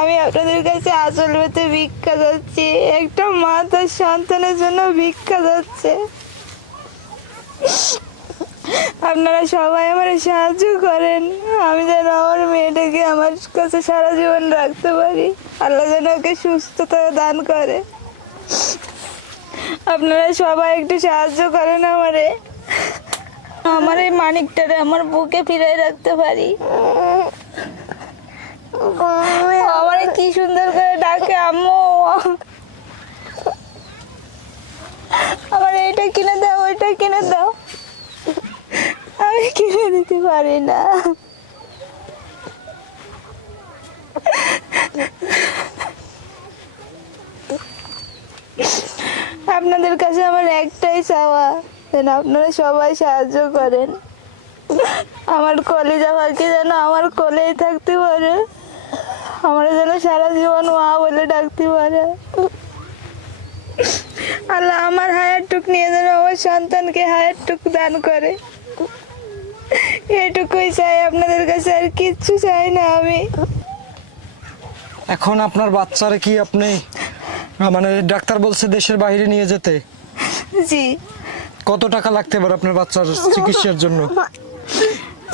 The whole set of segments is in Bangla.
আমি আপনাদের কাছে আসল মতে ভিক্ষা যাচ্ছি। একটা মা তার সন্তানের জন্য ভিক্ষা যাচ্ছে। আপনারা সবাই আমার সাহায্য করেন, আমি যেন আমার মেয়েটাকে আমার কাছে সারা জীবন রাখতে পারি। আল্লাহ যেন ওকে সুস্থতা দান করে। আপনারা সবাই একটু সাহায্য করেন আমারে, আমার এই মানিকটারে আমার বুকে ফিরাই রাখতে পারি। আমার কি সুন্দর করে ডাকে আম্মু, আমার এইটা কিনে দাও, ওইটা কিনে দাও, আমি কিনে দিতে পারি না। আপনাদের কাছে আমার একটাই চাওয়া, যেন আপনারা সবাই সাহায্য করেন। আমার কলেজা পাখি যেন আমার কোলেই থাকতে পারে, আমার যেন সারা জীবন মা বলে ডাকতে পারে। আল্লাহ আমার হায়ার টুক নিয়ে যেন আমার সন্তানকে হায়ার টুক দান করে। এটুকুই চাই আপনাদের কাছে, আর কিচ্ছু চাই না আমি। এখন আপনার বাচ্চারে কি আপনি মানে ডাক্তার বলছে দেশের বাইরে নিয়ে যেতে? জি। কত টাকা লাগতে পারে আপনার বাচ্চার চিকিৎসার জন্য?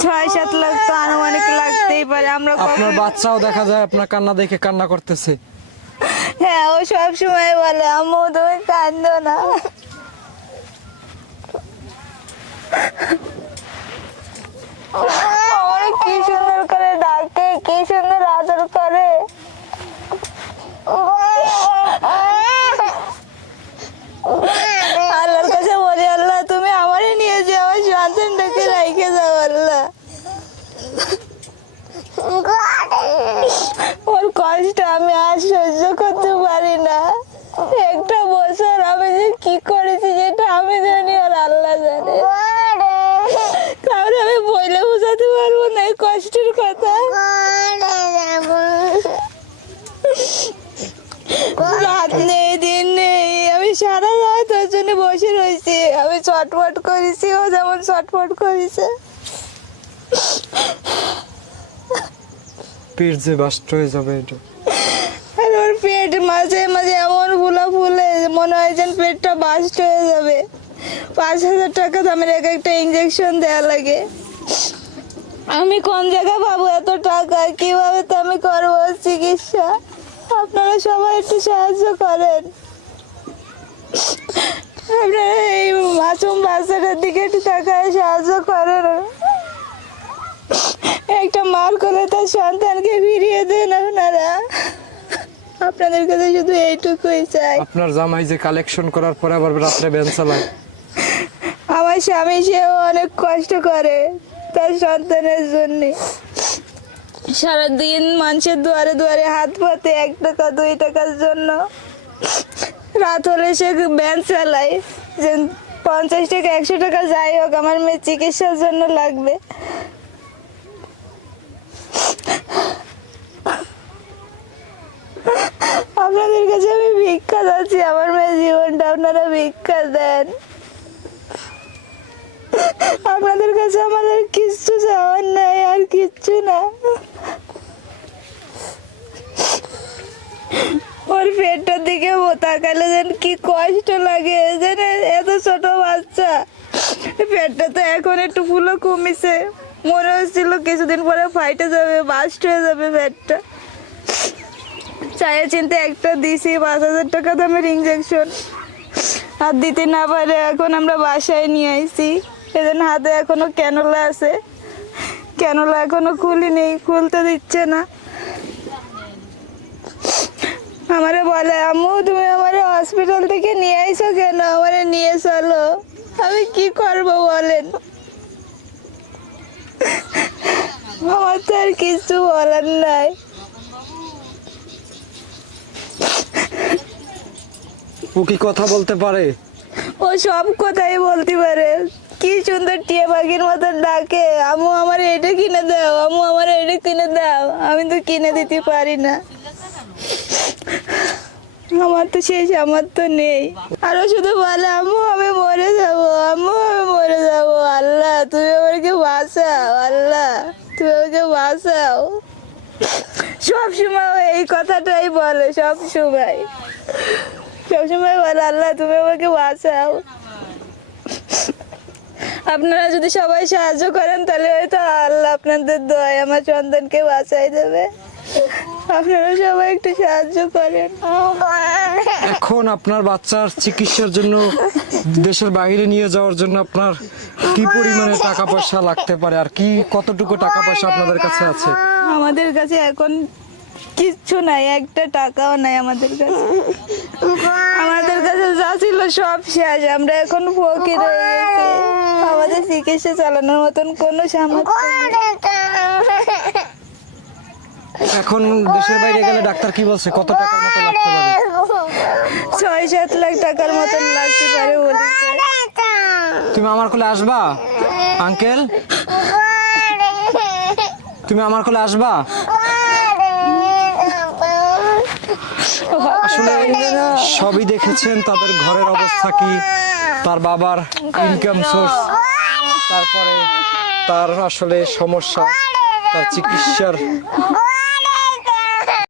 ৬-৭ লাখ তো আনুমানিক লাগতেই পারে। আমরা আপনার বাচ্চাও দেখা যায় আপনার কান্না দেখে কান্না করতেছে। হ্যাঁ, ও সব সময় বলে আম্মু তুমি কাঁদো না। আমার কি সুন্দর করে ডাকে, কি সুন্দর আদর করে। আল্লাহর কাছে বলি, আল্লাহ তুমি আমারই নিয়ে যে আমার সন্তানটাকে রেখে যাও আল্লাহ। ওর কষ্ট আমি আর সহ্য করতে পারি না। একটা বছর আমি যে কি করেছি যেটা আমি জানি আর আল্লাহ জানে। কারণ আমি বলে বোঝাতে পারবো না এই কষ্টের কথা। রাত নেই দিন নেই, আমি সারা রাত ওর জন্য বসে রয়েছি। আমি ছটফট করেছি, ও যেমন ছটফট করেছে। পেট যে বাস্ট হয়ে যাবে এটা। আর ওর পেট মাঝে মাঝে এমন ফুলে মনে হয় যেন পেটটা বাস্ট হয়ে যাবে। ৫,০০০ টাকা দামের একটা ইঞ্জেকশন দেওয়া লাগে। আমি কোন জায়গায় পাবো এত টাকা? কিভাবে তো আমি করবো চিকিৎসা? আপনারা সবাই একটু সাহায্য করেন। আপনারা এই মাসুম বাচ্চাটার দিকে একটু তাকায় সাহায্য করেন। একটা মার কোলে তার সন্তানকে ফিরিয়ে দেন আপনারা। আপনাদের কাছে শুধু এইটুকুই চাই। আপনার জামাই যে কালেকশন করার পরে আবার রাত্রে ভ্যান চালায়। আমার স্বামী সেও অনেক কষ্ট করে তার সন্তানের জন্য। সারাদিন মানুষের দুয়ারে দুয়ারে হাত পাতে ১ টাকা ২ টাকার জন্য। রাত হলে সে ভ্যান চালায়, যে ৫০ টাকা ১০০ টাকা যাই হোক আমার মেয়ের চিকিৎসার জন্য লাগবে। আপনাদের কাছে আমি ভিক্ষা চাচ্ছি, আমার মেয়ের জীবনটা আপনারা ভিক্ষা দেন। আপনাদের কাছে আমাদের কিচ্ছু চাওয়ার নাই, আর কিচ্ছু না। ওর পেটটার দিকে তাকালে যেন কি কষ্ট লাগে, যেন এত ছোট বাচ্চা। পেটটা তো এখন একটু ফুলো কমিছে, মনে হচ্ছিল কিছুদিন পরে ফাইটে যাবে, বাস্ট হয়ে যাবে পেটটা। চায়ে চিনতে একটা দিছি ৫,০০০ টাকা দামের ইঞ্জেকশন, আর দিতে না পারে এখন আমরা বাসায় নিয়ে আইছি। এদের হাতে এখনো ক্যানোলা আছে, ক্যানোলা এখনো খুলিনি, খুলতে দিচ্ছে না। আমারে বলে আম্মু তুমি আমার হসপিটাল থেকে নিয়ে আইছো কেন, আমারে নিয়ে চলো। আমি কি করব বলেন? আমার তো আর কিছু বলার নাই। ও কি কথা বলতে পারে? ও সব কথাই বলতে পারে। কি সুন্দর টিয়া পাখির মতন ডাকে, আম্মু আমার এটা কিনে দাও, আম্মু আমার এটা কিনে দাও। আমি তো কিনে দিতে পারি না, আমার তো সেই সামর্থ্য নেই। আরো শুধু বলে আম্মু আমি মরে যাবো, আম্মু আমি মরে যাবো। আল্লাহ তুমি আমাকে বাঁচাও, আল্লাহ তুমি আমাকে বাঁচাও। সব সময় এই কথাটাই বলে সব সময়, সবসময় বলে আল্লাহ তুমি আমাকে বাঁচাও। আপনারা যদি সবাই সাহায্য করেন তাহলে হয়তো আল্লাহ আপনাদের দোয়ায় আমার সন্তানকে বাঁচাই দেবে। আপনারা সবাই একটু সাহায্য করেন। এখন আপনার বাচ্চার চিকিৎসার জন্য দেশের বাইরে নিয়ে যাওয়ার জন্য আপনার কি পরিমাণে টাকা পয়সা লাগতে পারে, আর কি কতটুকু টাকা পয়সা আপনাদের কাছে আছে? আমাদের কাছে এখন কিচ্ছু নাই, একটা টাকাও নাই আমাদের কাছে। আমাদের কাছে যা ছিল সব শেষ, আমরা এখন ফকির হয়ে গেছি। আমাদের চিকিৎসা চালানোর মতন কোনো সামর্থ্য নেই। এখন দেশের বাইরে গেলে ডাক্তার কি বলছে কত টাকার মতো লাগতে পারে? 6-7 লাখ টাকার মতন লাগতে পারে বলেছে। তুমি আমার কোলে আসবা আঙ্কেল? তুমি আমার কোলে আসবা? আসলে সবই দেখেছেন, তাদের ঘরের অবস্থা কি, তার বাবার ইনকাম সোর্স, তারপরে তার আসলে সমস্যা, তার চিকিৎসার